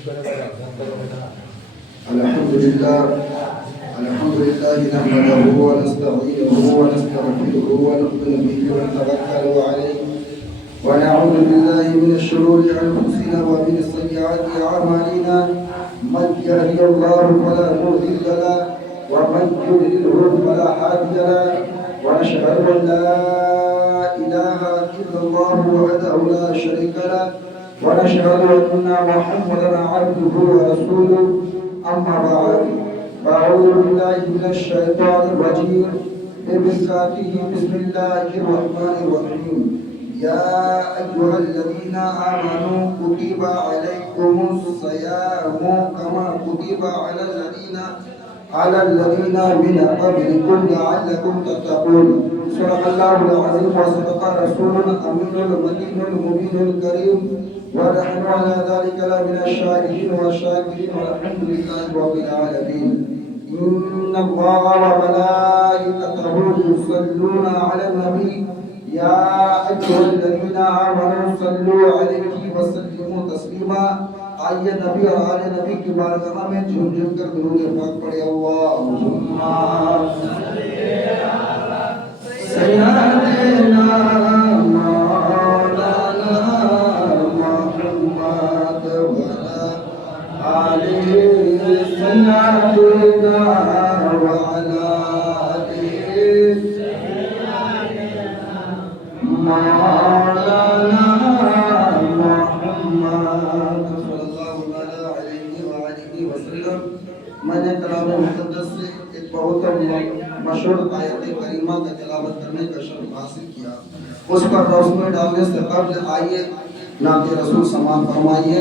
الحمد لله نحمده ونستعينه ونستغفره ونؤمن به ونتوكل عليه ونعوذ بالله من شرور انفسنا ومن سيئات اعمالنا من يهده الله فلا مضل له ومن يضلل فلا هادي له ونشهد ان لا اله الا الله وحده لا شريك له ونشهد ان محمدا عبده ورسوله اما بعد فاعوذ بالله من الشيطان الرجيم ببركاته بسم الله الرحمن الرحيم يا ايها الذين امنوا كتب عليكم الصيام كما كتب على الذين من قبلكم لعلكم تتقون صدق الله العظيم وصدق رسوله الامين المتين المبين الكريم ونحن على ذلك لمن الشاهدين والشاكرين والحمد لله رب العالمين ان الله وملائكته يصلون على النبي يا ايها الذين امنوا صلوا عليه وسلموا تسليما آئیے نبی اور آل نبی کی بارگاہ میں جھوم جھوم کر درود پاک پڑھے اللہم صلی علی سیدنا مولانا محمد وعلی آل سیدنا وعلی آل مولانا میں نے کلام مقدس سے ایک بہت مشہور آیت کریمہ کا تلاوت کرنے کا شرف حاصل کیا، اس پر روشنی ڈالنے سے قبل آئیے نعت رسول سماعت فرمائیے،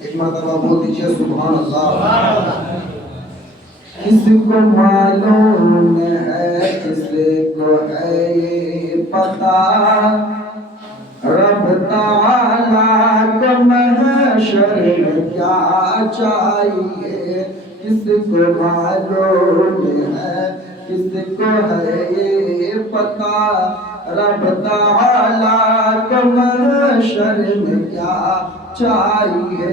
ایک مرتبہ بول دیجئے سبحان اللہ۔ کس کو معلوم ہے کس کو ہے یہ پتہ، رب تعالیٰ کو محشر میں کیا چاہیے، کس کو معلوم ہے کس کو ہے یہ پتہ، رب تعالیٰ کو محشر میں کیا چاہیے،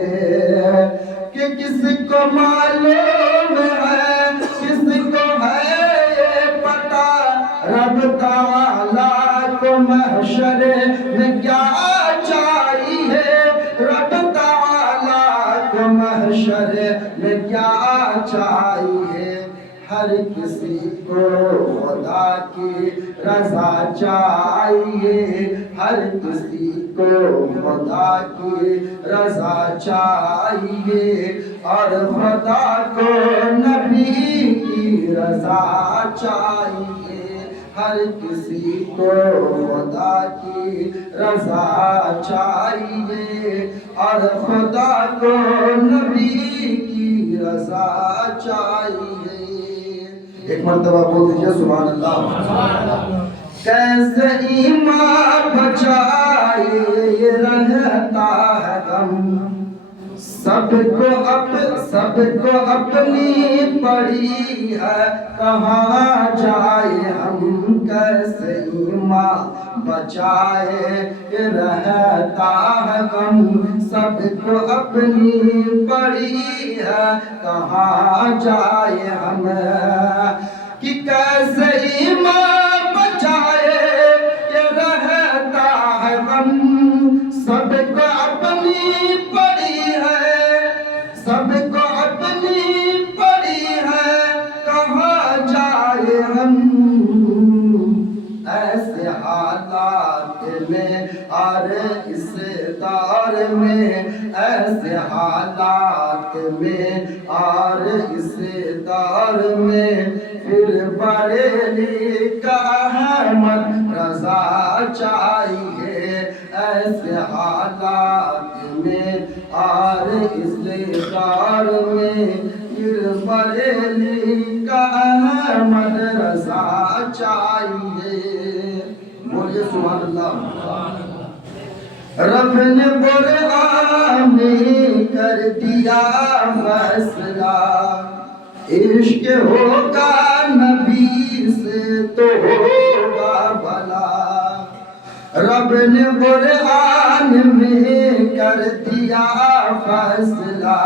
کہ کس کو معلوم ہے کس کو ہے یہ پتہ، رب تعالیٰ کو محشر میں کیا چاہیے، رب تعالیٰ کو محشر میں کیا چاہیے، ہر کسی کو خدا کی رضا چاہیے، ہر کسی کو خدا کی رضا چاہیے، اور خدا کو نبی کی رضا چاہیے، ہر کسی کو خدا کی رضا چاہیے، اور خدا کو نبی کی رضا چاہیے۔ ایک مرتبہ بول دیجئے سبحان اللہ۔ کیسے ایمان بچائے رہتا ہے غم، سب کو اپنی پڑی ہے، کہاں جائے ہم، کیسے ایمان بچائے رہتا ہے غم، سب کو اپنی پڑی ہے، کہاں جائے ہم، کہ کیسے ایمان بچائے رہتا ہے غم، سب کو اپنی پڑی ہے، سب کو اپنی پڑی ہے، کہاں جائے ہم، ایسے حالات میں اور اس دور میں، ایسے حالات میں اور اس دور میں، پھر بریلی کا احمد رضا چاہیے، ایسے حالات میں اور اس دور میں، پھر بریلی کا احمد رضا چاہیے۔ بولیے سبحان اللہ۔ رب نے قرآن میں کر دیا فیصلہ، عشق ہوگا نبی سے تو ہوگا بھلا، رب نے قرآن میں کر دیا فیصلہ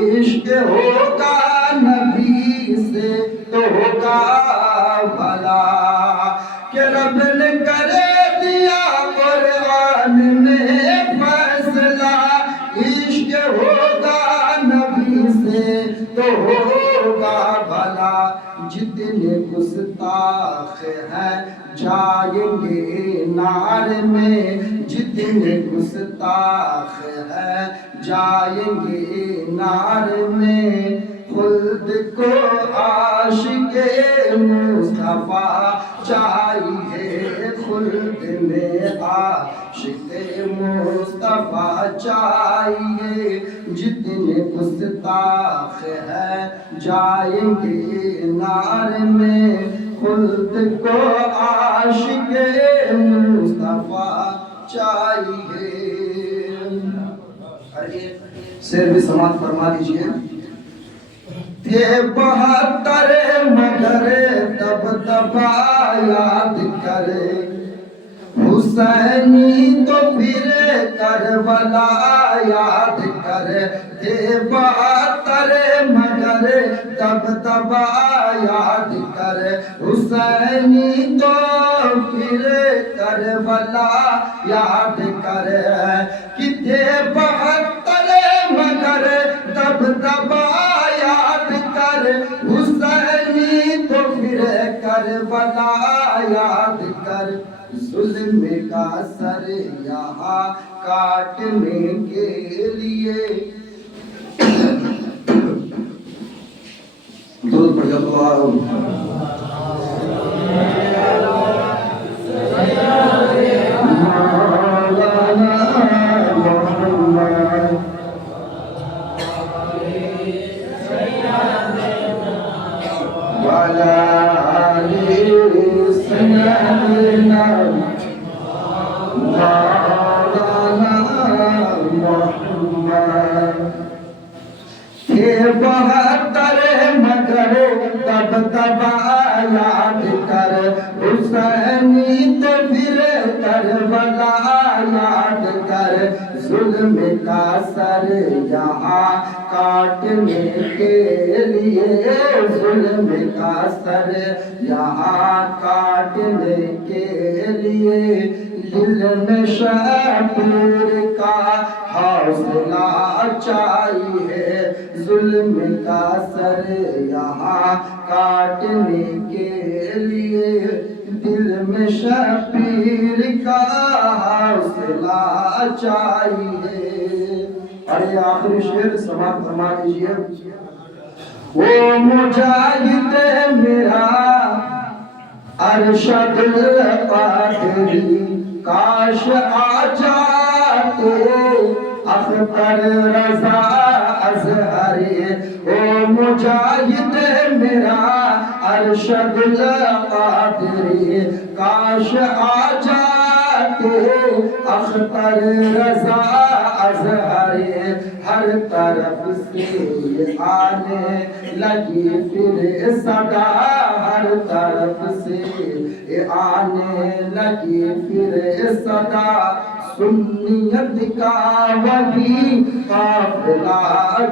عشق ہوگا نبی سے تو ہوگا بھلا کہ رب نے کر دیا قرآن میں فیصلہ عشق ہوگا نبی سے تو ہوگا بھلا جتنے گستاخ ہیں جائیں گے نار میں جتنے گستاخ ہیں جائیں گے نار میں خلد کو عاشق مصطفیٰ چاہیے خلد میں عاشق مصطفیٰ چاہیے جتنے گستاخ ہیں جائیں گے نار میں خلد کو عاشق مصطفیٰ چاہیے. شعر بھی سماعت فرما دیجئے. تھے 72 مگر تب تبا یاد کرے حسینی تو پھر کربلا یاد کرے تھے 72 مگر تب تبا یاد کرے حسینی تو پھر کربلا یاد کرے کہ تھے 72 مگر تب تبا یاد کرے حسینی تو پھر کربلا یاد کر ظلم کا سر یہاں کاٹنے کے لیے درود پڑھ جاؤ. مگر تب تبا یاد کر حسینی تو پھر کربلا یاد کر ظلم کا سر یہاں کاٹنے کے لیے ظلم کا سر یہاں کاٹنے کے لیے دل میں شبیر کا حوصلہ چاہیے ظلم کا سر یہاں کاٹنے کے لیے دل میں شبیر کا حوصلہ چاہیے. ارے آخری شعر سماعت فرما دیجیے. وہ مجاہد میرا ارشد القادری کاش آ جاتے اختر رضا اظہری او مجاہد میرا ارشد القادری کاش آ جاتے اختر رضا اظہری ہر طرف سے آنے لگی پھر صدا ہر طرف سے آنے لگی پھر صدا سنیت کا وہی قافلہ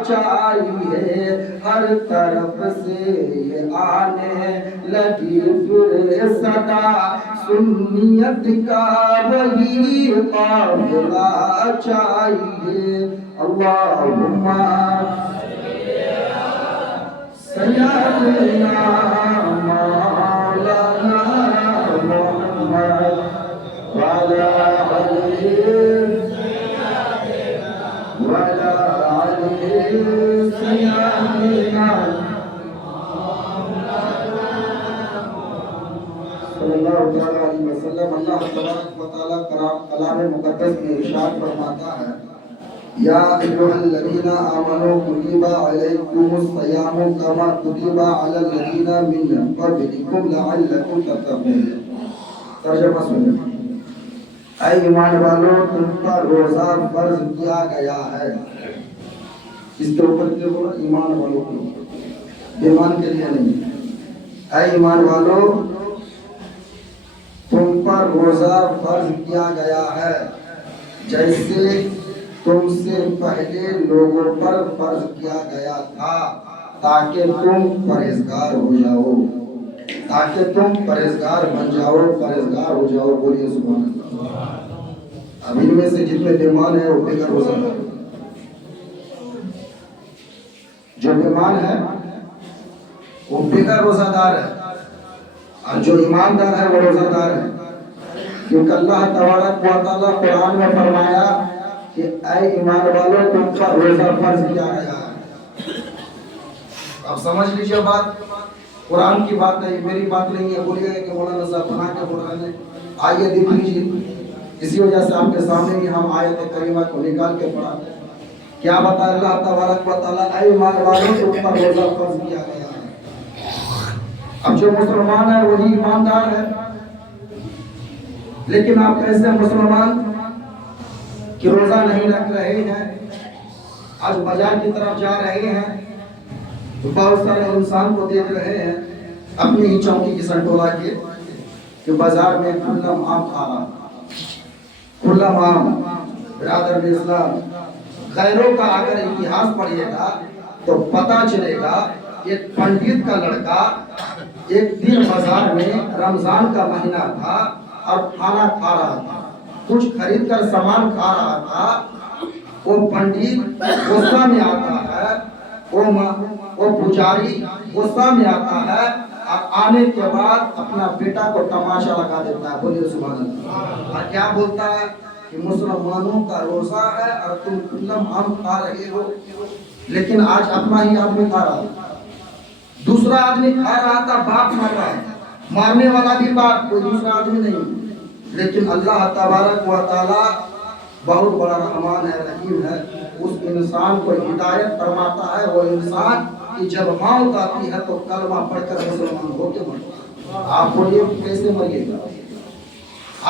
چاہیے ہر طرف سے آنے لگی پھر صدا سنیت کا وہی قافلہ چاہیے. اللہم سیدنا مولانا محمد وعلى اللہ تبارک و تعالیٰ کلام مقدس میں ارشاد فرماتا ہے یا ایھا الذین آمنوا کتب علیکم الصیام کما کتب علی الذین من قبلکم لعلکم تتقون. ترجمہ سنیں. اے ایمان والو تم پر روزہ فرض کیا گیا ہے. اس کے اوپر جو بولا ایمان والوں کے اوپر ایمان کے لیے نہیں. اے ایمان والو تم پر روزہ فرض کیا گیا ہے جیسے تم سے پہلے لوگوں پر فرض کیا گیا تھا تاکہ تم پرہیزگار ہو جاؤ، تاکہ تم پرہیزگار بن جاؤ، پرہیزگار ہو جاؤ۔ بولیے سبحان اللہ۔ اب ان میں سے جتنے بیمان ہیں وہ بے گھر روزہ دار، جو بیمان ہے وہ بے گھر روزہ دار ہے، اور جو ایماندار ہے وہ روزہ دار ہے، کیونکہ اللہ تبارک و تعالیٰ قرآن میں فرمایا کہ اے ایمان والوں تم پر روزہ فرض کیا گیا ہے۔ اب سمجھ لیجیے بات، قرآن کی بات ہے، میری بات نہیں ہے۔ بولیے کہ مولانا صاحب بنا کے بول رہے ہیں، آئیے دیکھ لیجیے۔ اسی وجہ سے آپ کے سامنے ہی ہم آیت کریمہ کو نکال کے پڑھاتے ہیں۔ کیا بتا اللہ تبارک و تعالیٰ اے ایمان والوں تم پر روزہ فرض کیا گیا ہے۔ اب جو مسلمان ہے وہی ایماندار ہے، لیکن آپ ایسے مسلمان کہ روزہ نہیں رکھ رہے ہیں، آج بازار کی طرف جا رہے ہیں تو بہت سارے انسان کو دیکھ رہے ہیں اپنی ہی چوکی کی سنٹولا کے کہ بازار میں کھلم آم کھا رہا، کھلم آم۔ برادر اسلام، غیروں کا اگر اتہاس پڑھیے گا تو پتہ چلے گا ایک پنڈت کا لڑکا ایک دن بازار میں رمضان کا مہینہ تھا اور کھانا کھا رہا تھا، کچھ خرید کر سامان کھا رہا تھا۔ وہ پنڈت غصہ میں آتا ہے، وہ پجاری غصہ میں آتا ہے، اور آنے کے بعد اپنا بیٹا کو تماشا لگا دیتا ہے۔ بولیے سبحان اللہ۔ اور کیا بولتا ہے کہ مسلمانوں کا روزہ ہے اور تم کلم آم کھا رہے ہو، لیکن آج اپنا ہی آدمی کھا رہا ہے، دوسرا آدمی کھا رہا تھا، باپ مار رہا ہے، مارنے والا بھی باپ، کوئی دوسرا آدمی نہیں۔ لیکن اللہ تبارک و تعالی بہت بڑا رحمان ہے، رحیم ہے، اس انسان کو ہدایت فرماتا ہے۔ وہ انسان کہ جب موت آتی ہے تو کلمہ پڑھ کر مسلمان ہو کے مرتا ہے۔ آپ بولیے کیسے مریے گا؟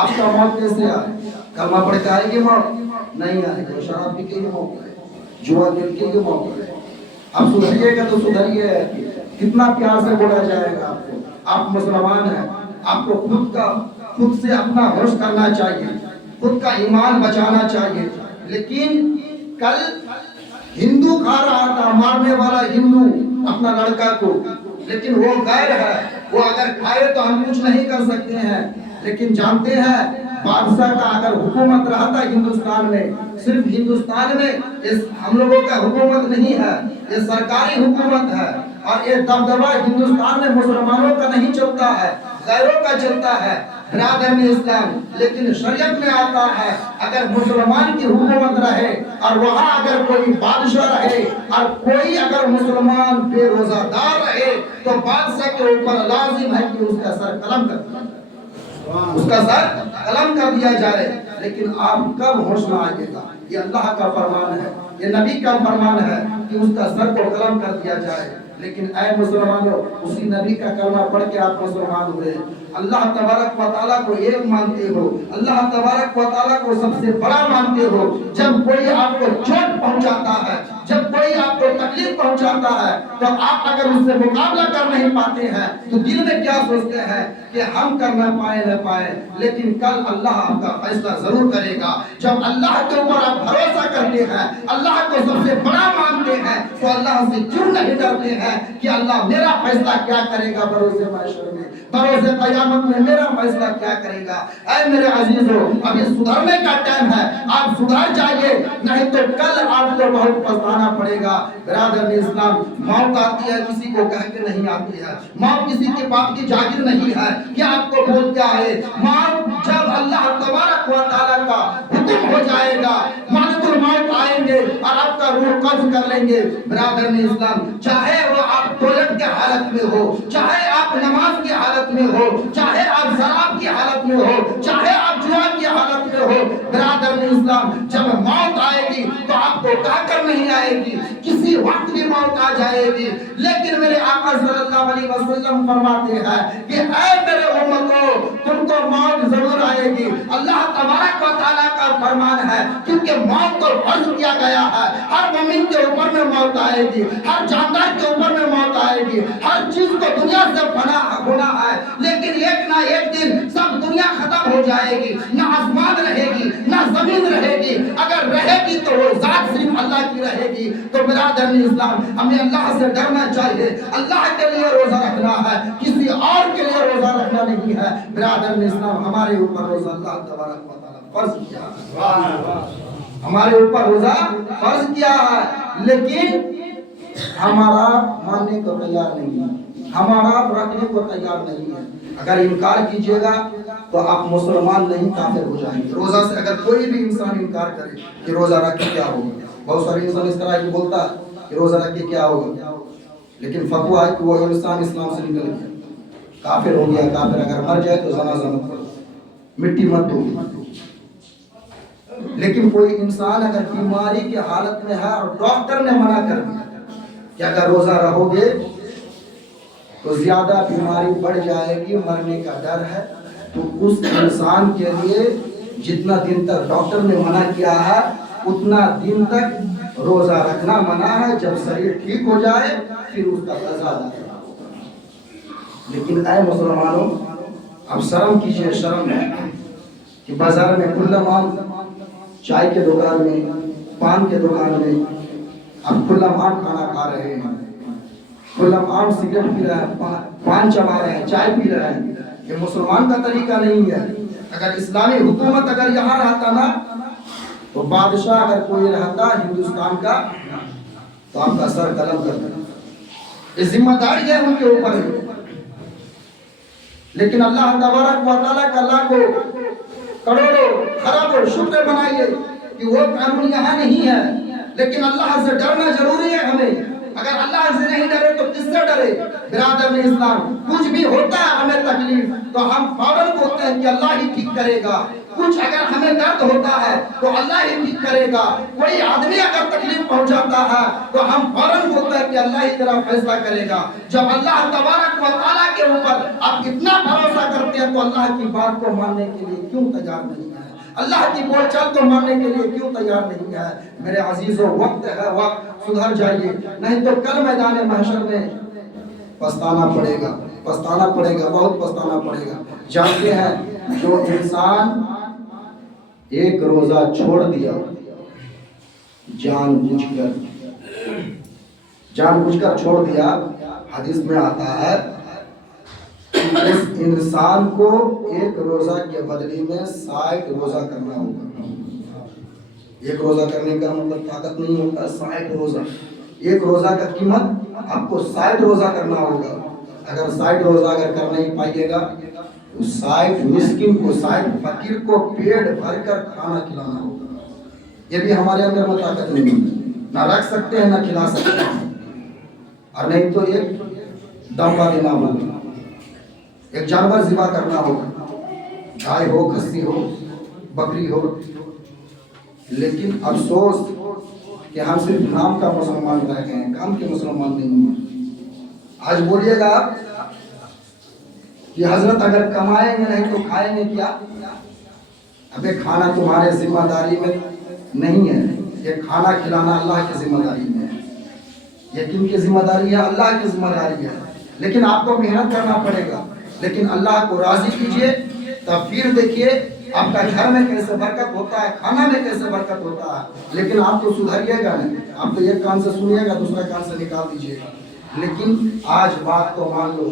آپ کا موت کیسے آئے؟ کلمہ پڑھ کے آئے گی موت؟ نہیں آئے گی۔ شراب پی کے ہی موت ہے، جوا کھیل کے ہی موت ہے۔ اب سدھریے گا تو سدھریے، کتنا پیار سے بولا جائے گا آپ کو۔ آپ مسلمان ہیں، آپ کو خود سے اپنا ہوش کرنا چاہیے، خود کا ایمان بچانا چاہیے۔ لیکن کل ہندو کھا رہا تھا، مارنے والا ہندو اپنا لڑکا کو، لیکن وہ غیر ہے، وہ اگر کھائے تو ہم کچھ نہیں کر سکتے ہیں۔ لیکن جانتے ہیں بادشاہ کا اگر حکومت رہتا ہندوستان میں، صرف ہندوستان میں ہم لوگوں کا حکومت نہیں ہے، یہ سرکاری حکومت ہے، اور یہ دبدبہ ہندوستان میں مسلمانوں کا نہیں چلتا ہے، غیروں کا چلتا ہے۔ برادر اسلام، لیکن شریعت میں آتا ہے اگر مسلمان کی حکومت رہے اور وہاں اگر کوئی بادشاہ رہے اور کوئی اگر مسلمان بے روزہ دار رہے تو بادشاہ کے اوپر لازم ہے کہ اس کا سر قلم کر دیا جائے، اس کا سر قلم کر دیا جائے۔ لیکن آپ کب ہوش میں آئیے گا؟ یہ اللہ کا فرمان ہے، یہ نبی کا فرمان ہے کہ اس کا سر کو قلم کر دیا جائے۔ لیکن اے مسلمانوں، اسی نبی کا کلمہ پڑھ کے آپ مسلمان ہوئے، اللہ تبارک و تعالیٰ کو ایک مانتے ہو، اللہ تبارک و تعالیٰ کو سب سے بڑا مانتے ہو۔ جب کوئی آپ کو چوٹ پہنچاتا ہے، جب کوئی آپ کو تکلیف پہنچاتا ہے تو آپ اگر اس سے مقابلہ کر نہیں پاتے ہیں تو دل میں کیا سوچتے ہیں کہ ہم کر نہ پائے نہ پائے، لیکن کل اللہ آپ کا فیصلہ ضرور کرے گا۔ جب اللہ کے اوپر آپ بھروسہ کرتے ہیں، اللہ کو سب سے بڑا مانتے ہیں، تو اللہ سے کیوں نہیں ڈرتے ہیں کہ اللہ میرا فیصلہ کیا کرے گا بروز محشر میں، بروز قیامت میں میرا فیصلہ کیا کرے گا۔ اے میرے عزیزو، ابھی سدھرنے کا ٹائم ہے، آپ سدھر جائیے، نہیں تو کل آپ کو بہت پچھتانا پڑے گا۔ برادر اسلام، موت آتی ہے کسی کو کہہ کے نہیں آتی ہے، موت کسی کے باپ کی جاگیر نہیں ہے کہ آپ کو بول کیا ہے۔ موت جب اللہ تبارک و تعالیٰ کا حکم ہو جائے گا، ملک الموت آئیں گے اور آپ کا روح قبض کر لیں گے۔ برادر اسلام، چاہے وہ آپ ٹوائلٹ کے حالت میں ہو، چاہے آپ نماز کی حالت میں ہو، چاہے آپ شراب کی حالت میں ہو، چاہے آپ جوا کی حالت میں ہو، برادر اسلام، جب موت آئے گی تو آپ کو کہا کر نہیں آئے گی، کسی وقت بھی موت آ جائے گی۔ لیکن میرے آقا صلی اللہ علیہ وسلم فرماتے ہیں کہ اے میرے امتو، تم کو موت ضرور آئے گی۔ اللہ تبارک و تعالیٰ کا فرمان ہے، کیونکہ موت کو فرض کیا گیا ہے، ہر مومن کے اوپر میں موت آئے گی، ہر جاندار کے اوپر میں موت آئے گی، ہر چیز کو دنیا سے فنا ہونا ہے، لیکن ایک نہ ایک دن سب دنیا ختم ہو جائے گی، نہ آسمان رہے گی نہ زمین رہے گی، اگر رہے گی تو وہ اللہ کی رہے گی۔ تو برادر اسلام ہمیں اللہ سے ڈرنا چاہیے، اللہ کے لیے روزہ رکھنا ہے، کسی اور کے لیے روزہ رکھنا نہیں ہے۔ برادر اسلام ہمارے اوپر روزہ اللہ تبارک و تعالیٰ فرض کیا ہے، ہمارے اوپر روزہ فرض کیا ہے، لیکن ہمارا ماننے کو تیار نہیں ہے، ہمارا رکھنے کو تیار نہیں ہے۔ اگر انکار کیجیے گا تو آپ مسلمان نہیں کافر ہو جائیں گے۔ روزہ سے اگر کوئی بھی انسان انکار کرے کہ روزہ رکھ کے کیا ہوگا، بہت سارے انسان اس طرح کی بولتا ہے کہ روزہ رکھ کے کیا ہوگا، لیکن فتویٰ ہے کہ وہ انسان اسلام سے نکل گیا، کافر ہو گیا۔ کافر اگر مر جائے تو جنازہ مت پڑھو، مٹی مت دو۔ لیکن کوئی انسان اگر بیماری کی حالت میں ہے اور ڈاکٹر نے منع کر دیا کہ اگر روزہ رہو گے تو زیادہ بیماری بڑھ جائے گی، مرنے کا ڈر ہے، تو اس انسان کے لیے جتنا دن تک ڈاکٹر نے منع کیا ہے اتنا دن تک روزہ رکھنا منع ہے۔ جب شریر ٹھیک ہو جائے پھر اس کا قضا ادا کرنا ہوگا۔ لیکن اے مسلمانوں، اب شرم کیجئے، شرم ہے کہ بازار میں کھلا مال، چائے کے دکان میں، پان کے دکان میں اب کھلا عام کھانا کھا رہے ہیں، کھلا عام سگریٹ پی رہے ہیں، پان چبا رہے ہیں، چائے پی رہے ہیں۔ یہ مسلمان کا طریقہ نہیں ہے۔ اگر اسلامی حکومت اگر یہاں رہتا نا تو بادشاہ اگر کوئی رہتا ہندوستان کا تو آپ کا سر قلم کر دیتا۔ یہ ذمہ داری ہے ان کے اوپر، لیکن اللہ تبارک و تعالیٰ کا لاکھوں کروڑوں خرابوں شکر بنائیے کہ وہ قانون یہاں نہیں ہے، لیکن اللہ سے ڈرنا ضروری ہے ہمیں۔ اگر اللہ سے نہیں ڈرے تو کس سے ڈرے؟ برادر اسلام، کچھ بھی ہوتا ہے ہمیں تکلیف تو ہم فوراً بولتے ہیں کہ اللہ ہی ٹھیک کرے گا۔ کچھ اگر ہمیں درد ہوتا ہے تو اللہ ہی ٹھیک کرے گا۔ کوئی آدمی اگر تکلیف پہنچاتا ہے تو ہم فوراً بولتے ہیں کہ اللہ ہی تیرا فیصلہ کرے گا۔ جب اللہ تبارک و تعالیٰ کے اوپر آپ اتنا بھروسہ کرتے ہیں تو اللہ کی بات کو ماننے کے لیے کیوں تیار نہیں ہے؟ اللہ کی بول چال کو ماننے کے لیے کیوں تیار نہیں ہے؟ میرے عزیزوں، وقت ہے، وقت سدھر جائیے، نہیں تو کل میدان محشر میں پچھتانا پڑے گا، پچھتانا پڑے گا، بہت پچھتانا پڑے گا۔ جانتے ہیں جو انسان ایک روزہ چھوڑ دیا جان بوجھ کر چھوڑ دیا، حدیث میں آتا ہے اس انسان کو ایک روزہ کے بدلے میں 60 روزہ کرنا ہوگا۔ ایک روزہ کرنے کا مطلب طاقت نہیں ہوتا، 60 روزہ، ایک روزہ کا قیمت آپ کو 60 روزہ کرنا ہوگا۔ اگر 60 روزہ اگر کر نہیں پائیے گا تو 60 مسکین کو، 60 فقیر کو پیٹ بھر کر کھانا کھلانا ہوگا۔ یہ بھی ہمارے اندر میں طاقت نہیں ہے، نہ رکھ سکتے ہیں نہ کھلا سکتے ہیں، اور نہیں تو ایک دمبا دینا ہوگا، ایک جانور ذبح کرنا ہوگا، گائے ہو، کھسی ہو، بکری ہو۔ لیکن افسوس کہ ہم صرف نام کا مسلمان رہ گئے ہیں، کام کے مسلمان نہیں ہیں۔ آج بولیے گا کہ حضرت اگر کمائیں گے نہیں تو کھائیں گے کیا؟ ابے کھانا تمہارے ذمہ داری میں نہیں ہے، یہ کھانا کھلانا اللہ کی ذمہ داری میں ہے۔ یہ کن کی ذمہ داری ہے؟ اللہ کی ذمہ داری ہے، لیکن آپ کو محنت کرنا پڑے گا۔ لیکن اللہ کو راضی کیجئے، تب پھر دیکھیے آپ کا گھر میں کیسے برکت ہوتا ہے، کھانا میں کیسے برکت ہوتا ہے۔ لیکن آپ تو سدھریے گا نہیں، آپ تو ایک کان سے سنیے گا، دوسرا کان سے نکال دیجیے گا۔ لیکن آج بات کو مان لو،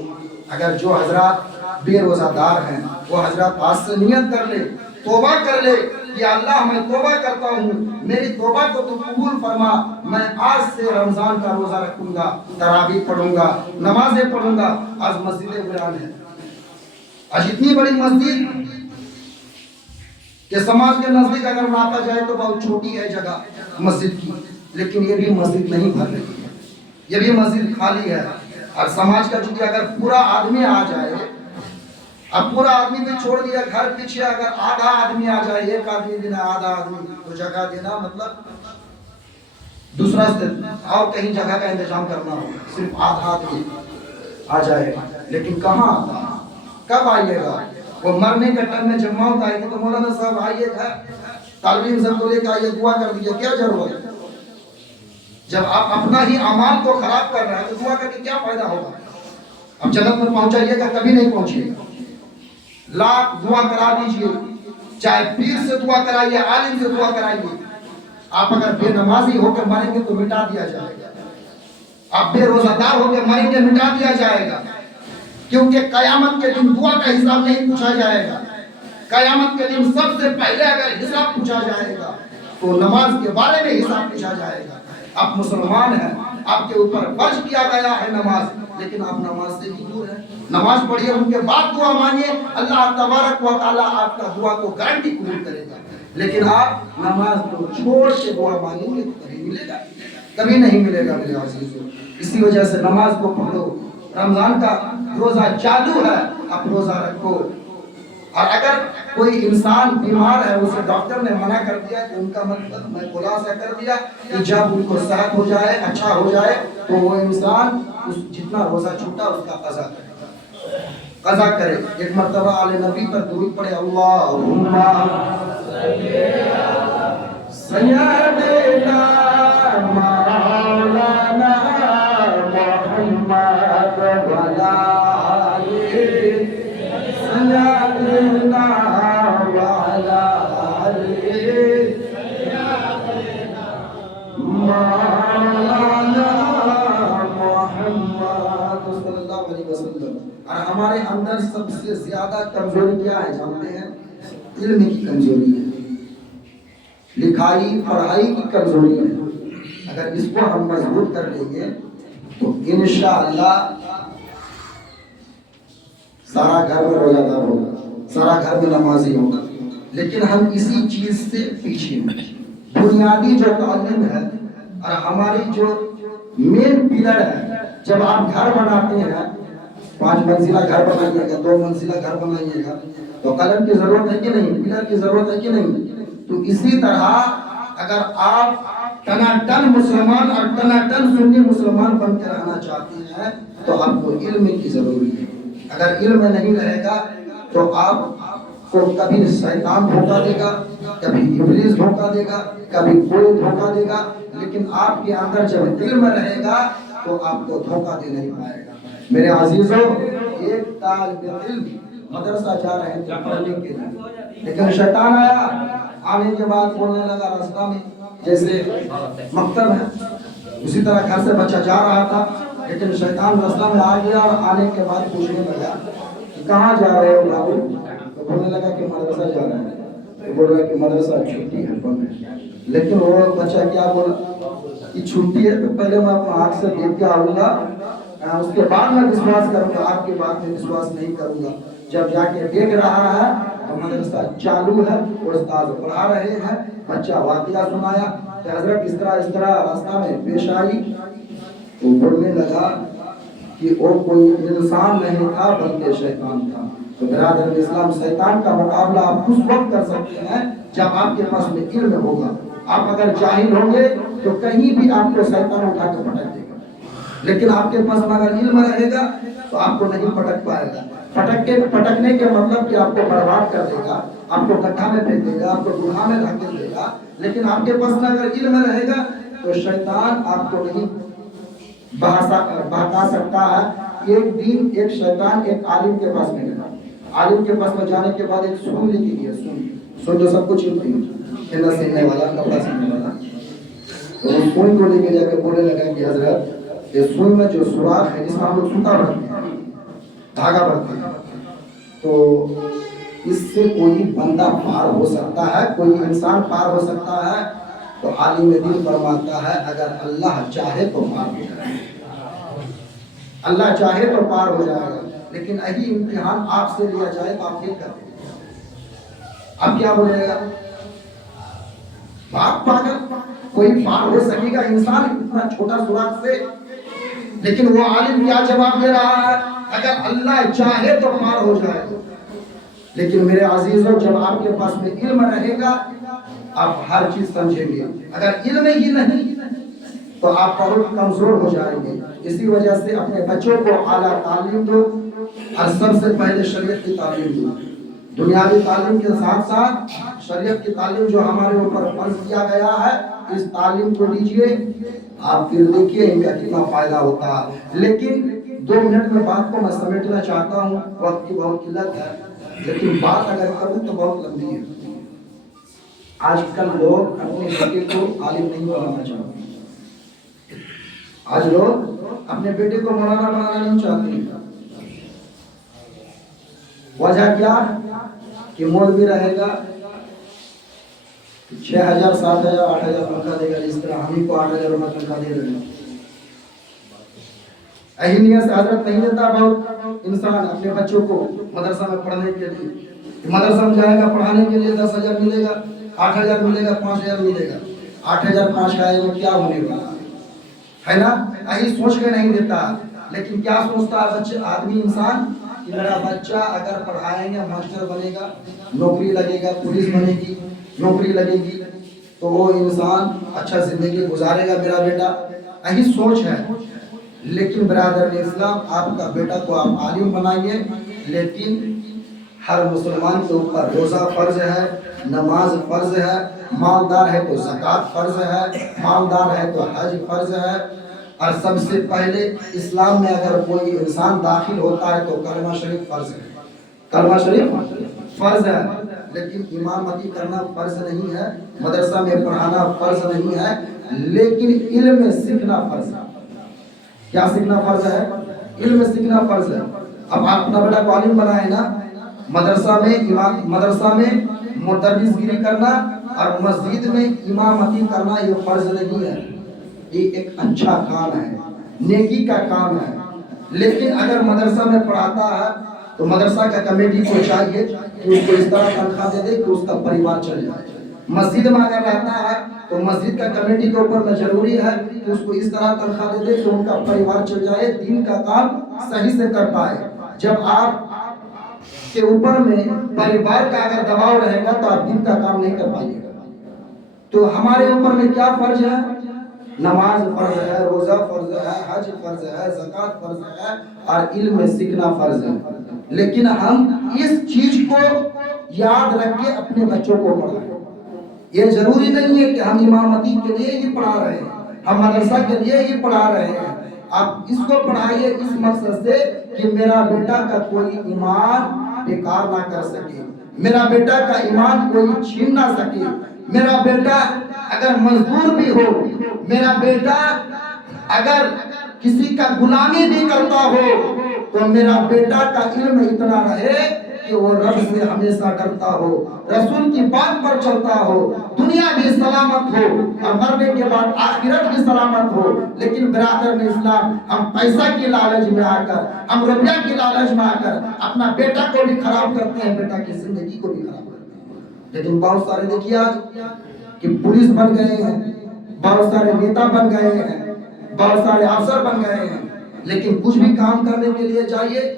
اگر جو حضرات بے روزہ دار ہیں وہ حضرات آج سے نیت کر لے، توبہ کر لے کہ اللہ میں توبہ کرتا ہوں، میری توبہ کو تو قبول فرما، میں آج سے رمضان کا روزہ رکھوں گا، تراویح پڑھوں گا، نمازیں پڑھوں گا۔ آج مسجد ویران ہے، آج اتنی بڑی مسجد کہ سماج کے نزدیک اگر ناپا جائے تو بہت چھوٹی ہے جگہ مسجد کی، لیکن یہ بھی مسجد نہیں بھر رہی ہے، یہ بھی مسجد خالی ہے۔ اور سماج کا چونکہ اگر پورا آدمی آ جائے، اب پورا آدمی بھی چھوڑ دیا، گھر پیچھے اگر آدھا آدمی آ جائے، ایک آدمی دینا آدھا آدمی تو جگہ دینا مطلب دوسرا اور کہیں جگہ کا انتظام کرنا ہوگا، صرف آدھا آدمی آ جائے۔ لیکن کہاں آتا ہے؟ کب آئیے گا؟ وہ مرنے کے ٹائم میں جب موت آئے گی تو مولانا صاحب آئیے گا، تعلیم سب کو لے کے آئیے، دعا کر دیجیے، کیا ضرورت ہے؟ جب آپ اپنا ہی اعمال کو خراب کر رہے ہیں تو دعا کر کے کیا فائدہ ہوگا؟ اب جنت میں پہنچائیے گا؟ کبھی نہیں پہنچیے گا۔ لاکھ دعا کرا دیجیے، چاہے پیر سے دعا کرائیے، عالم سے دعا کرائیے، آپ اگر بے نمازی ہو کے مریں گے تو مٹا دیا جائے گا، آپ بے روزہ دار ہو کے مریں گے مٹا دیا جائے گا، کیونکہ قیامت کے دن دعا کا حساب نہیں پوچھا جائے گا۔ قیامت کے دن سب سے پہلے اگر حساب پوچھا جائے گا تو نماز کے بارے میں حساب پوچھا جائے گا۔ آپ مسلمان ہیں، آپ کے اوپر فرض کیا گیا ہے نماز، لیکن آپ نماز سے ہی دور ہیں۔ نماز پڑھیے، ان کے بعد دعا مانگیے، اللہ تبارک و تعالیٰ آپ کا دعا کو گارنٹی قبول کرے گا۔ لیکن آپ نماز کو چھوڑ کے دعا مانگیں گے تو کبھی ملے گا؟ کبھی نہیں ملے گا میرے عزیزو۔ اسی وجہ سے نماز کو پڑھو، رمضان کا روزہ چالو ہے، آپ روزہ رکھو۔ اور اگر کوئی انسان بیمار ہے، اسے ڈاکٹر نے منع کر دیا کہ ان کا مطلب میں خلاصہ کر دیا کہ جب ان کو صحت ہو جائے، اچھا ہو جائے تو وہ انسان جتنا روزہ چھوٹا اس کا قضا کرے۔ ایک مرتبہ آل نبی پر درود پڑھے، اللہم سیدنا مولانا محمد وعلی سیدنا وعلی مولانا محمد صلی اللہ علیہ وسلم۔ اور ہمارے اندر سب سے زیادہ کمزوری کیا ہے جانتے ہیں؟ علم کی کمزوری ہے، لکھائی پڑھائی کی کمزوری ہے۔ اگر اس کو ہم مضبوط کر لیں گے تو انشاءاللہ سارا گھر میں روزہ دار ہوگا، سارا گھر میں نمازی ہوگا۔ لیکن ہم اسی چیز سے پیچھے ہیں۔ بنیادی جو تعلیم ہے اور ہماری جو مین پلر ہے، جب آپ گھر بناتے ہیں، 5 منزلہ گھر بنائیے گا، 2 منزلہ گھر بنائیے گا، تو قلم کی ضرورت ہے کہ نہیں؟ پلر کی ضرورت ہے کہ نہیں؟ تو اسی طرح اگر آپ ٹناٹن مسلمان اور ٹناٹن سنی مسلمان بن کے رہنا چاہتے ہیں تو آپ کو علم کی ضروری ہے۔ اگر علم نہیں رہے گا تو آپ کو کبھی شیطان دھوکہ دے گا، کبھی ابلیس دھوکہ دے گا، کبھی کوئی دھوکہ دے گا۔ لیکن آپ کے اندر جب علم رہے گا تو آپ کو دھوکہ دے نہیں پائے گا۔ میرے عزیزوں، ایک طالب علم مدرسہ جا رہے تھے پڑھنے کے لیے، لیکن شیطان آیا، آنے کے بعد بولنے لگا راستہ میں، جیسے مکتب ہے اسی طرح گھر سے بچہ جا رہا تھا، لیکن شیطان راستہ میں آ گیا اور آنے کے بعد پوچھنے لگا کہ کہاں جا رہے ہو بابو؟ تو بولنے لگا کہ مدرسہ جا رہا ہے۔ تو بول رہا ہے کہ مدرسہ چھٹی ہے، بند ہے۔ لیکن وہ بچہ کیا بولا کہ چھٹی ہے تو پہلے میں اپنا ہاتھ سے دیکھ کے آؤں گا، اس کے بعد میں وشواس کروں گا، آپ کی بات میں وشواس نہیں کروں گا۔ جب جا کے دیکھ رہا ہے تو مدرسہ چالو ہے، استاد پڑھا رہے ہیں، بچہ واقعہ سنایا کہ حضرت اس طرح راستہ میں پیش آئی، تو بولنے لگا کہ وہ کوئی انسان نہیں تھا بلکہ شیطان تھا۔ تو برادر اسلام، شیطان کا مقابلہ آپ اس وقت کر سکتے ہیں جب آپ کے پاس میں علم ہوگا۔ آپ اگر جاہل ہوں گے تو کہیں بھی آپ کو شیطان اٹھا کے پٹک دے گا، لیکن آپ کے پاس میں اگر علم رہے گا تو آپ کو نہیں پٹک پائے گا۔ پٹکنے کے مطلب کہ آپ کو برباد کر دے گا، آپ کو گڈھا میں پھینک دے گا، آپ کو گناہ میں دھکیل دے گا۔ لیکن آپ کے پاس میں اگر علم رہے گا تو شیطان آپ کو نہیں بہکا سکتا ہے۔ ایک دن ایک شیطان ایک عالم کے پاس میں گیا، عالم کے پاس میں جانے کے بعد ایک سون لے کے گیا، سون جو سب کچھ کھیلنا سیکھنے والا، کپڑا سیکھنے والا، تو وہ سون کو لے کے جا کے بولنے لگا کہ حضرت یہ سون میں جو سوراخ ہے جس میں ہم لوگ سوتا بھرتے ہیں، دھاگا بھرتے ہیں، تو اس سے کوئی بندہ پار ہو سکتا ہے، کوئی انسان پار ہو سکتا ہے؟ تو عالم دین فرماتا ہے اگر اللہ چاہے تو پار ہو جائے گا، اللہ چاہے تو پار ہو جائے گا۔ لیکن یہی امتحان آپ سے لیا جائے تو آپ یہ کر دیں گے، آپ کیا بولے گا؟ باپ پاگل، کوئی پار ہو سکے گا انسان اتنا چھوٹا سوراخ سے؟ لیکن وہ عالم کیا جواب دے رہا ہے؟ اگر اللہ چاہے تو پار ہو جائے گا۔ لیکن میرے عزیزوں، جب آپ کے پاس میں علم رہے گا آپ ہر چیز سمجھیں گے، اگر علم ہی نہیں تو آپ بہت کمزور ہو جائیں گے۔ اسی وجہ سے اپنے بچوں کو اعلیٰ تعلیم دو اور سب سے پہلے شریعت کی تعلیم دو۔ دنیاوی تعلیم کے ساتھ ساتھ شریعت کی تعلیم جو ہمارے اوپر فرض کیا گیا ہے، اس تعلیم کو دیجئے، آپ پھر دیکھیے ان کا کتنا فائدہ ہوتا ہے۔ لیکن 2 منٹ میں بات کو میں سمیٹنا چاہتا ہوں، وقت کی بہت قلت ہے، لیکن بات اگر کروں تو بہت لمبی ہے۔ آج کل لوگ اپنے بیٹے کو عالم نہیں بنانا چاہتے، آج لوگ اپنے بیٹے کو مولانا بنانا نہیں چاہتے۔ وجہ کیا؟ کہ مولوی رہے گا 6,000 7,000 8,000 تنخواہ دے گا، جس طرح ہم ہی کو 8,000 روپے تنخواہ دے رہے ہیں۔ اہمیت سے حضرت نہیں دیتا بہت انسان اپنے بچوں کو مدرسہ میں پڑھنے کے لیے، مدرسہ میں جائے گا پڑھانے کے لیے 10,000 ملے گا، 8,000 ملے گا، 5,000 ملے گا، 8,000 5 کا میں کیا ہونے والا ہے نا؟ یہی سوچ کے نہیں دیتا، لیکن کیا سوچتا ہے بچے آدمی انسان کہ میرا بچہ اگر پڑھائیں گے ماسٹر بنے گا، نوکری لگے گا، پولیس بنے گی، نوکری لگے گی تو وہ انسان اچھا زندگی گزارے گا میرا بیٹا، یہی سوچ ہے۔ لیکن برادر اسلام، آپ کا بیٹا کو آپ عالم بنائیے، لیکن ہر مسلمان کے اوپر روزہ فرض ہے، نماز فرض ہے، مالدار ہے تو زکوٰۃ فرض ہے، مالدار ہے تو حج فرض ہے، اور سب سے پہلے اسلام میں اگر کوئی انسان داخل ہوتا ہے تو کلمہ شریف فرض ہے، کلمہ شریف فرض ہے۔ لیکن امامتی کرنا فرض نہیں ہے، مدرسہ میں پڑھانا فرض نہیں ہے، لیکن علم سیکھنا فرض ہے۔ کیا سیکھنا فرض ہے؟ علم سیکھنا فرض ہے۔ اب آپ اپنا بیٹا کو عالم بنائے نا، مدرسہ میں مدرس گیری کرنا اور مسجد میں امامتی کرنا یہ فرض نہیں ہے، یہ ایک اچھا کام ہے، نیکی کا کام ہے۔ لیکن اگر مدرسہ میں پڑھاتا ہے تو مدرسہ کا کمیٹی کو چاہیے کہ اس کو اس طرح تنخواہ دے دے کہ اس کا پریوار چل جائے۔ مسجد میں اگر رہتا ہے تو مسجد کا کمیٹی کے اوپر میں ضروری ہے کہ اس کو اس طرح تنخواہ دے دے کہ ان کا پریوار چل جائے، دین کا کام صحیح سے کر پائے۔ جب آپ کے اوپر میں پریوار کا اگر دباؤ رہے گا تو آپ دین کا کام نہیں کر پائیے گا۔ تو ہمارے اوپر میں کیا فرض ہے؟ نماز فرض ہے، روزہ فرض ہے، حج فرض ہے، زکوٰۃ فرض ہے، اور علم سیکھنا فرض ہے۔ لیکن ہم اس چیز کو یاد رکھ کے اپنے بچوں کو پڑھائیں۔ یہ ضروری نہیں ہے کہ ہم امامتی کے لیے ہی پڑھا رہے ہیں، ہم مدرسہ کے لیے ہی پڑھا رہے ہیں۔ آپ اس کو پڑھائیے اس مقصد سے کہ میرا بیٹا کا کوئی ایمان بیکار نہ کر سکے، میرا بیٹا کا ایمان کوئی چھین نہ سکے، میرا بیٹا اگر مزدور بھی ہو، میرا بیٹا اگر کسی کا غلامی بھی کرتا ہو، تو میرا بیٹا کا علم اتنا رہے کہ وہ رب سے ہمیشہ ڈرتا ہو، رسول کی بات پر چلتا ہو، دنیا بھی سلامت ہو اور مرنے کے بعد آخرت بھی سلامت ہو۔ لیکن برادر اسلام، ہم پیسہ کی لالچ میں آ کر، ہم روپیہ کی لالچ میں آ کر اپنا بیٹا کو بھی خراب کرتے ہیں، بیٹا کی زندگی کو بھی خراب کرتے ہیں۔ لیکن بہت سارے دیکھیے آج کہ پولیس بن گئے ہیں، بہت سارے نیتا بن گئے ہیں، بہت سارے افسر بن گئے ہیں، لیکن کچھ بھی کام کرنے کے لیے جائیے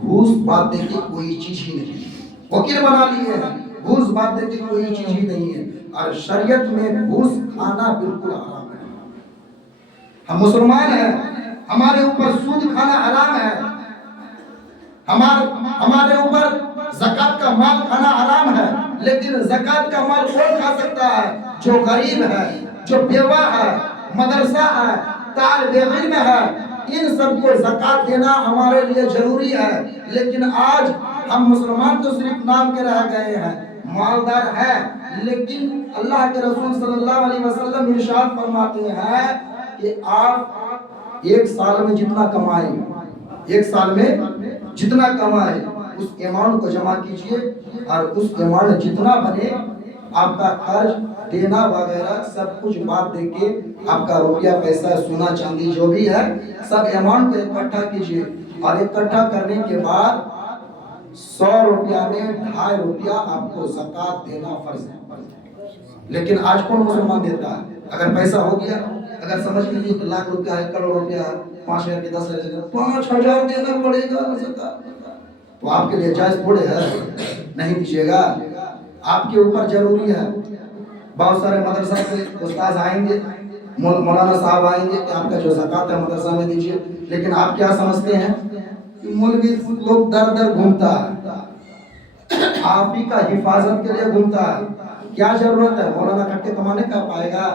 گھوس بات دے کے کوئی چیز ہی نہیں، وکیل بنا لیے ہیں، گھوس بات دے کے کوئی چیز ہی نہیں ہے، اور شریعت میں گھوس کھانا بالکل حرام ہے۔ ہم مسلمان ہیں، ہمارے اوپر سود کھانا حرام ہے، ہمارے اوپر زکوٰۃ کا مال کھانا حرام ہے، لیکن زکوٰۃ کا مال کون کھا سکتا ہے؟ جو غریب ہے، جو بیوہ ہے، مدرسہ ہے، طالب علم ہے، ان سب کو زکوٰۃ دینا ہمارے لیے ضروری ہے۔ لیکن آج ہم مسلمان تو صرف نام کے رہ گئے ہیں، مالدار ہے، لیکن اللہ کے رسول صلی اللہ علیہ وسلم ارشاد فرماتے ہیں کہ آپ ایک سال میں جتنا کمائیں، ایک سال میں جتنا کمائیں اس اماؤنٹ کو جمع کیجئے، اور اس اماؤنٹ جتنا بنے آپ کا قرض دینا وغیرہ سب کچھ بات دے کے آپ کا روپیہ پیسہ سونا چاندی جو بھی ہے سب اماؤنٹ کو اکٹھا کیجئے، اور اکٹھا کرنے کے بعد 100 روپیہ میں 2.5 روپیہ آپ کو زکوٰۃ دینا فرض ہے۔ لیکن آج کون مسلمان دیتا ہے؟ اگر پیسہ ہو گیا، اگر سمجھ لیجیے 1 لاکھ روپیہ ہے، کروڑ روپیہ ہے، 5,000 کے 10,000 5,000 دینا پڑے گا زکوٰۃ، تو آپ کے لیے جائز تھوڑے ہے نہیں دیجیے گا؟ آپ کے اوپر ضروری ہے۔ بہت سارے مدرسہ کے استاذ آئیں گے، مولانا صاحب آئیں گے کہ آپ کا جو زکوٰۃ ہے مدرسہ میں دیجیے، لیکن آپ کیا سمجھتے ہیں کہ مولوی لوگ در در گھومتا ہے، آپ ہی کا حفاظت کے لیے گھومتا ہے، کیا ضرورت ہے؟ مولانا کٹ کے کمانے کا پائے گا؟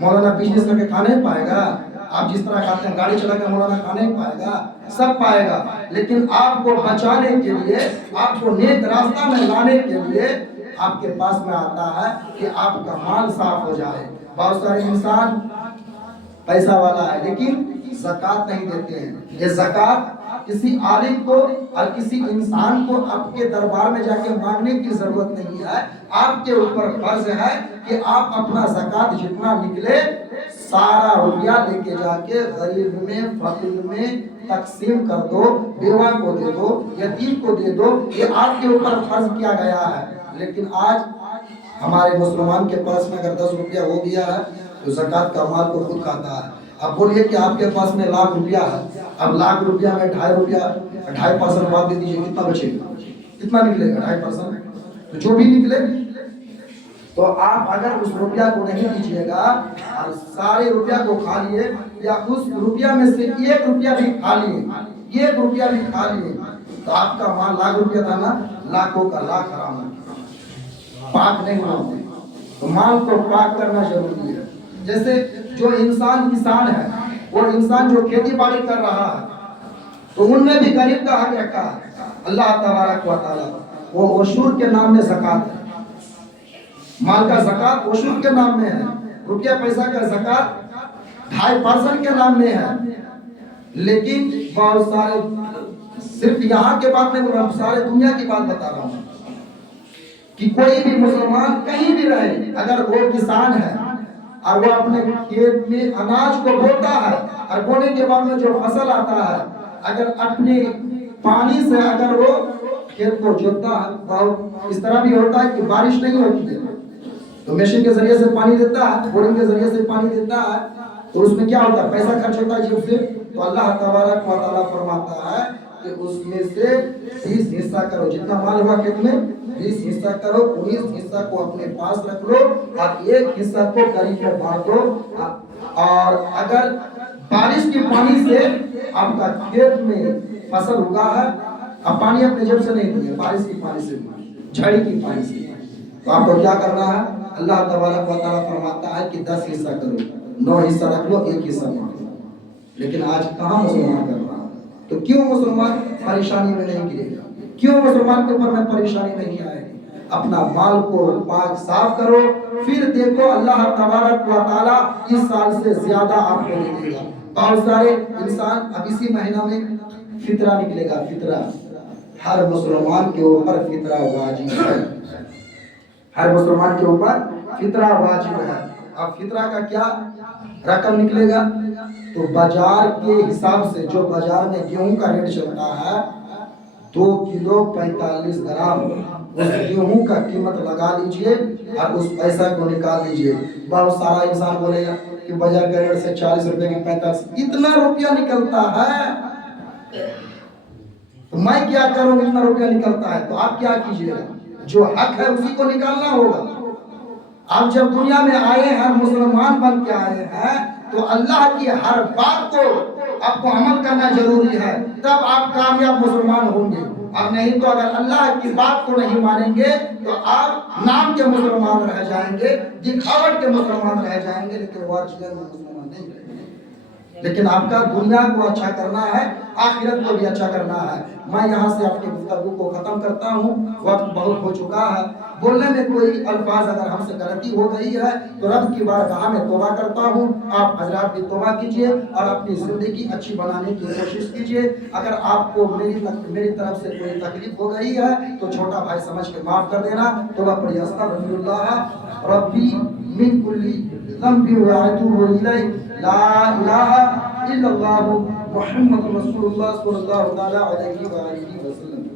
مولانا بزنس کر کے کھانے پائے گا؟ آپ جس طرح کھاتے ہیں گاڑی چلا کے مولانا کھانے پائے گا؟ سب پائے گا، لیکن آپ کو بچانے کے لیے، آپ کو نیک راستہ میں لانے کے لیے آپ کے پاس میں آتا ہے کہ آپ کا مال صاف ہو جائے۔ بہت سارے انسان پیسہ والا ہے لیکن زکوٰۃ نہیں دیتے ہیں۔ یہ زکوٰۃ کسی عالم کو اور کسی انسان کو آپ کے دربار میں جا کے مانگنے کی ضرورت نہیں ہے۔ آپ کے اوپر فرض ہے کہ آپ اپنا زکوٰۃ جتنا نکلے سارا روپیہ لے کے جا کے غریب میں فقیر میں تقسیم کر دو، بیوہ کو دے دو، یتیم کو دے دو، یہ آپ کے اوپر فرض کیا گیا ہے۔ لیکن آج ہمارے مسلمان کے پاس میں اگر 10 روپیہ ہو گیا ہے تو زکوٰۃ کا مال کو خود کھاتا ہے۔ اب بولیے کہ آپ کے پاس میں 1,00,000 روپیہ ہے، اب 1,00,000 روپیہ میں 2.5 روپیہ 2.5% بات دے دیجیے، کتنا بچے گا؟ کتنا نکلے گا؟ 2.5%۔ تو جو بھی نکلے تو آپ اگر اس روپیہ کو نہیں دیجیے گا اور سارے روپیہ کو کھا لیے یا اس روپیہ میں سے 1 روپیہ بھی کھا لیے، 1 روپیہ بھی کھا لیے تو آپ کا مال 1,00,000 روپیہ تھا نا، لاکھوں کا لاکھ حرام ہے، پاک نہیں ہونا۔ تو مال کو پاک کرنا ضروری ہے۔ جیسے جو انسان کسان ہے، وہ انسان جو کھیتی باڑی کر رہا ہے تو ان میں بھی غریب کا حق رکھا ہے اللہ تبارک و تعالیٰ۔ وہ عشور کے نام میں زکوٰۃ ہے، مال کا زکوٰۃ عشور کے نام میں ہے، روپیہ پیسہ کا زکوٰۃ 2.5% کے نام میں ہے۔ لیکن بہت سارے، صرف یہاں کے بات نہیں، سارے دنیا کی بات بتا رہا ہوں کہ کوئی بھی مسلمان کہیں بھی رہے، اگر وہ کسان ہے اور وہ اپنے کھیت میں اناج کو بوتا ہے اور بونے کے بعد میں جو فصل آتا ہے، اگر اپنے پانی سے اگر وہ کھیت کو جوتتا ہے، بہت اس طرح بھی ہوتا ہے کہ بارش نہیں ہوتی ہے تو مشین کے ذریعے سے پانی دیتا ہے، بورنگ کے ذریعے سے پانی دیتا ہے، تو اس میں کیا ہوتا ہے؟ پیسہ خرچ ہوتا ہے جیب سے۔ تو اللہ تبارک و تعالیٰ فرماتا ہے کہ اس میں سے 20 حصہ کرو، جتنا مال ہوا کھیت میں 20 حصہ کرو، 19 حصہ کو اپنے پاس رکھ لو اور 1 حصہ کو غریب میں بانٹ دو۔ اور اگر بارش کی پانی سے آپ کا کھیت میں فصل اگا ہے، اب پانی اپنے جیب سے نہیں دیا، بارش کی پانی سے، جھڑی کی پانی سے، تو آپ کو کیا کرنا ہے؟ اللہ تبارک و تعالیٰ فرماتا ہے کہ 10 حصہ کرو، 9 حصہ رکھ لو، 1 حصہ بانٹ دو۔ لیکن آج کہاں مسلمان کر رہا ہے؟ تو کیوں مسلمان پریشانی میں نہیں گرے گا؟ کیوں مسلمان کے اوپر میں پریشانی نہیں آئے گی؟ اپنا مال کو پاک صاف کرو، پھر دیکھو اللہ تبارک و تعالیٰ اس سال سے زیادہ آپ کو دے گا۔ بہت سارے انسان اب اسی مہینہ میں فطرہ نکلے گا، فطرہ ہر مسلمان کے اوپر فطرہ واجب ہے، ہر مسلمان کے اوپر فطرہ واجب ہے۔ اب فطرہ کا کیا رقم نکلے گا؟ تو بازار کے حساب سے، جو بازار میں گیہوں کا ریٹ چلتا ہے 2 کلو 45 گرام، اس گیہوں کا قیمت لگا لیجئے اور اس پیسہ کو نکال لیجئے۔ بہت سارا انسان بولے گا کہ بازار کا ریٹ سے 40 روپے کی 45، اتنا روپیہ نکلتا ہے تو میں کیا کروں؟ اتنا روپیہ نکلتا ہے تو آپ کیا کیجئے گا؟ جو حق ہے اسی کو نکالنا ہوگا۔ آپ جب دنیا میں آئے ہیں، مسلمان بن کے آئے ہیں، تو اللہ کی ہر بات کو آپ کو عمل کرنا ضروری ہے، تب آپ کامیاب مسلمان ہوں گے۔ اور نہیں تو اگر اللہ کی بات کو نہیں مانیں گے تو آپ نام کے مسلمان رہ جائیں گے، دکھاوٹ کے مسلمان رہ جائیں گے، لیکن واقعی میں مسلمان نہیں رہیں گے۔ لیکن آپ کا دنیا کو اچھا کرنا ہے، آخرت کو بھی اچھا کرنا ہے۔ میں یہاں سے اپنی گفتگو کو ختم کرتا ہوں، وقت بہت ہو چکا ہے۔ بولنے میں کوئی الفاظ اگر ہم سے غلطی ہو گئی ہے تو رب کی بارگاہ میں توبہ کرتا ہوں۔ آپ حضرات بھی توبہ کیجئے اور اپنی زندگی اچھی بنانے کی کوشش کیجئے۔ اگر آپ کو میری طرف سے کوئی تکلیف ہو گئی ہے تو چھوٹا بھائی سمجھ کے معاف کر دینا۔ توبہ پڑھیے، استغفر اللہ ربی من کل ذنب واتوب الیہ، لا الہ الا اللہ محمد رسول اللہ صلی اللہ علیہ وآلہ وسلم۔